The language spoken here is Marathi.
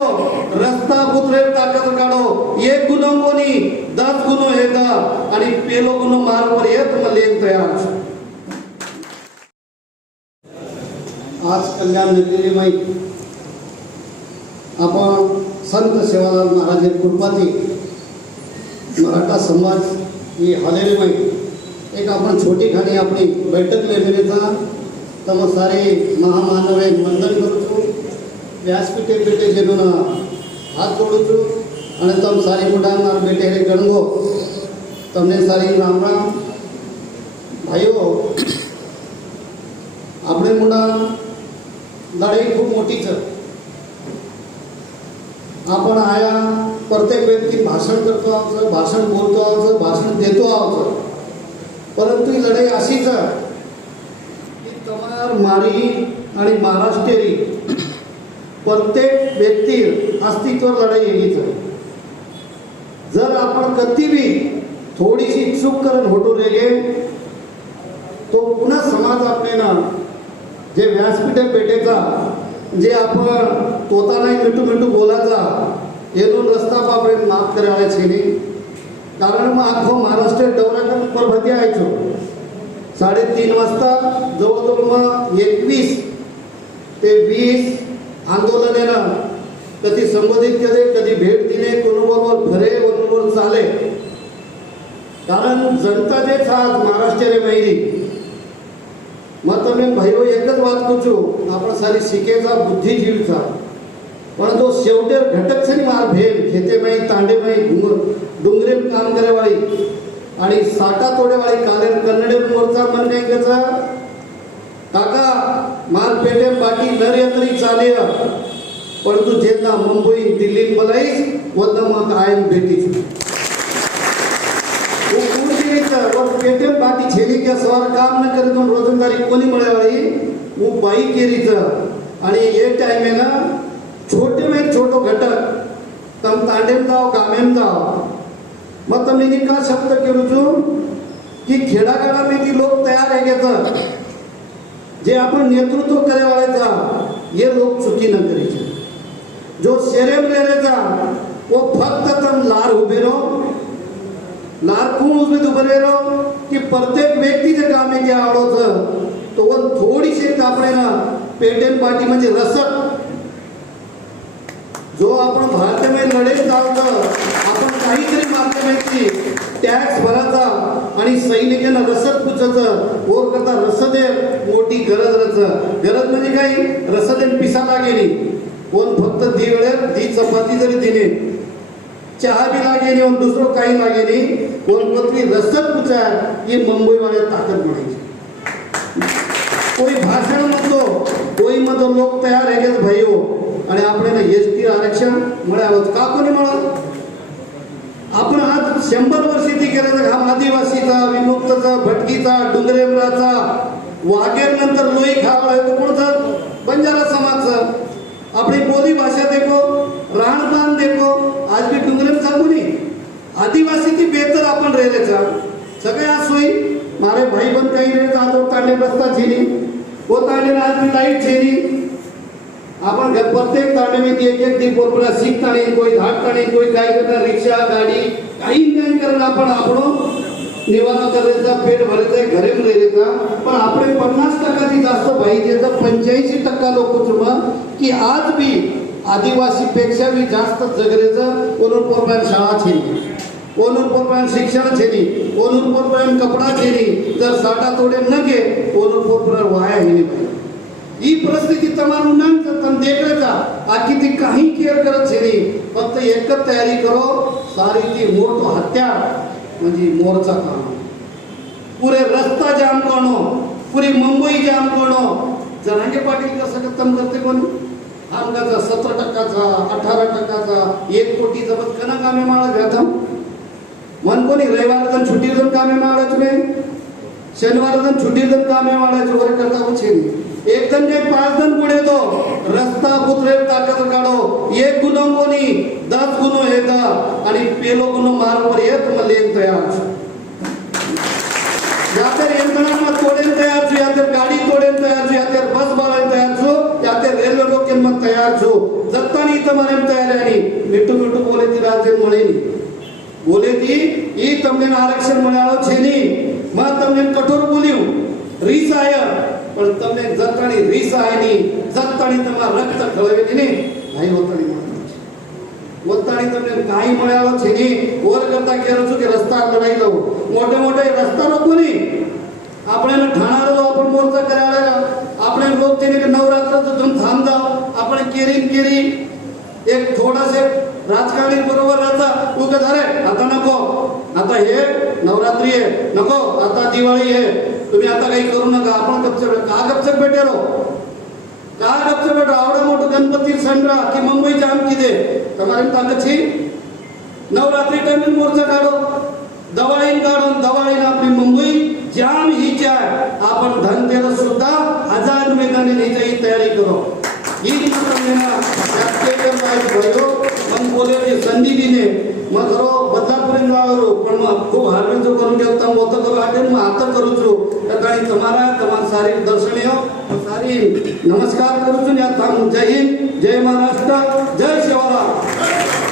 रस्ता पुत्रे ताकद काढो. एक गुन्हो कोणी दस गुन्हो येता. आणि पेलो गुन्हो मार पर येत मले तयार आज कल्याण नगरी माहीत. आपण संत सेवालाल महाराज हे कृपाती मराठा समाज ही हालेली माहीत. एक आपण छोटी खाणी आपली बैठक लेमेचा तम सारे महामानवे वंदन करतो. વ્યાસપીઠે પેટે જેનું હાથ જોડું છું અને તમ સારી મુડાના બેટે રે ગણગો તમને સારી રામ રામ ભાઈઓ આપણે મુડા લડાઈ खूप मोठी છે आपण आया प्रत्येक व्यक्ती भाषण करतो आहोत भाषण बोलतो आहोत भाषण देतो आहोत परंतु ही लढाई अशीच आहे की तमार मारी आणि महाराष्ट्रेरी प्रत्येक व्यक्ती अस्तित्व लढाई येलीच आहे जर आपण कधीबी थोडीशी चूक करून होटू नये तो पुन्हा समाज आपल्याला जे व्यासपीठ पेटेचा जे आपण तोता नाही मिठू मिठू बोलायचा येऊन रस्ता बापडे माफ करायला छेनी कारण मग अख्खो महाराष्ट्र दौऱ्याकडून परभती यायचो साडेतीन वाजता जवळजवळ मग एकवीस ते वीस आंदोलने ना कभी संबोधित करे कधी भेट दिने कुनोबोर भरे कुनोबोर चाले. कारण जनता ने साथ महाराष्ट्र माहिती मग मत में भाइयों एक दिन बात कुछ सारी शिकेचा आप बुद्धि जीव था घटक से नहीं मार भेल खेते में ही तांडे में डुंगरे काम करेवाळी आणि अरे साठा तोड़े वाली कालेर कन्नड़े में मरता त्याचा काका मार पेटे पाटी नर यंत्री चाले परंतु जेना मुंबई दिल्ली मलाई वंद मग आयन भेटीच वो कोण केलीचं? व पेटे पाटी छेली के सवार काम न करत म्हणून रोजंदारी कोणी मिळाली वो बाई केलीच आणि एक टाइमेला छोटे में छोटो घटक तम तांडेम जाव गामेम जाव मग તમે એની કા શબ્દ કરું છું की खेडागाडामध्ये लोक तयार आहे जे आपण नेतृत्व करेवाळाचा हे लोक चुकी न करीचे. जो शेरेम रेरेचा वो फक्त तम लार उभे रो लार कोण उभे उभे रो की प्रत्येक व्यक्तीचे काम आहे ते आवडतं तो वन थोडीशी कापडे ना पेटेन पाटी म्हणजे रसक. जो आपण भारतामध्ये लढेल जावतं आपण काहीतरी माध्यमाची टॅक्स भरायचा आणि सैनिकांना रसद पुचायचं ओर करता रसदे मोठी गरज रच. गरज म्हणजे काय? रसदे पिसाला गेली कोण फक्त दी वेळेत दी चपाती जरी दिली चहा बी लागेली आणि दुसरं काही लागेली कोण पत्री रसद पुचाय ही मुंबईवाल्या ताकद म्हणायची. कोई भाषण म्हणतो कोई म्हणतो लोक तयार आहे भाईओ. आणि आपल्याला एस टी आरक्षण मिळावं का कोणी म्हणा आपण आज शंभर विमुक्तचा भटकीचा डुंगरेमराचा वाघेर नंतर लोई खावा आहे. तो कोणता बंजारा समाजचा आपली बोली भाषा देखो राहणपान देखो. आज भी डुंगरेम सांगू नी आदिवासी ती बेहतर आपण रेलेचा सगळ्या सोयी. मारे भाई पण काही रे आज वो तांडे रस्ता छेनी वो तांडे आज भी लाइट छेनी आपण प्रत्येक तांडीमध्ये एक एक दी पोरपुरा सीख ताणी कोई धाट ताणी कोई काय करणार रिक्षा गाडी काही नाही करणार आपण आपण. निवारण करायचा पेट भरायचा घरे भरायचा. पण आपले पन्नास टक्काची जास्त पाहिजे तर पंच्याऐंशी टक्का लोक चुमा की आज बी आदिवासीपेक्षा बी जास्त जगरेचं कोणून शाळा छेली कोणून शिक्षण छेली कोणून कपडा छेली जर साठा थोडे न घे कोणून पोरपायन वाया हेली ही परिस्थिती तमाम उन्हांच तन देखरेचा आखी ती काही केअर करत छेली फक्त एकच तयारी करो सारी ती मोठ हत्या. म्हणजे मोर्चा काम. पुरे रस्ता जाम करणं पुरी मुंबई जाम करणं जणांचे पाटील कसं खतम करते कोणी आमकाचा सतरा टक्काचा अठरा टक्काचा एक कोटी जबत कना कामे माळा घ्याथम मन कोणी रविवार जण छुट्टी जण कामे माळाच नाही? शनिवार जण छुट्टी जण कामे माळायचे वगैरे करता उचे एक जण काय पाच जण पुढे तो रस्ता पुत्रे ताकद काढो एक गुन्हो कोणी दस गुन्हो येता आणि पेलो गुन्हो मार पर येत मग लेन तयार या तर यंत्रणांना तोडेल तयार छो या तर गाडी तोडेल तयार छो या तर बस बाळायला तयार छो या तर रेल्वे लोकेन मग तयार छो जत्तानी તમારે એમ તૈયારી મીઠું મીઠું બોલેથી રાજ્ય મળી નહીં બોલેથી એ તમને આરક્ષણ મળ્યાનો છે નહીં માં તમને કઠોર બોલ્યું રીસ આયા પણ તમને જતાણી રીસ આય નહીં જતાણી તમારા રક્ત ખળવે નહીં ભાઈ હોતાણી મળે છે પોતાની તમને કાંઈ મળ્યાલો છે નહીં ઓર કરતા કહેલો છું કે રસ્તા લડાઈ લઉં મોટે મોટે રસ્તા રોકવું નહીં આપણે એને ઠાણા લો આપણે મોરચા કરાવેલા આપણે લોક તેને કે નવરાત્ર તો તમે થામ દાવ આપણે કેરી ને કેરી एक थोडंसे राजकारणी बरोबर राहता तू काय झाले आता नको. आता हे नवरात्री आहे. नको. आता दिवाळी आहे. तुम्ही आता काही करू नका. आपण गप्स का गप्प पेठे रहो का गप्चा भेट? राव एवढं मोठं गणपती सांगला की मुंबई जाम किती आहे नवरात्री टाइम मोर्चा काढो. दवाईन काढून दवाई आपली मुंबई. जाम हिच्या आहे आपण धनतेरस सुद्धा हजार मैकानिकची ही तयारी करू. ही ना ही भयो मग बोले संधी दिने मग खरो बदलापूर जावरो પણ ખૂબ હાર્દિક જો કરું કે તમ મોતો કરો આટે હું આત કરું છું કારણ તમારા તમારા સારી દર્શનીય સારી નમસ્કાર કરું છું ને આ તમ જય હિન્દ જય મહારાષ્ટ્ર જય શિવરામ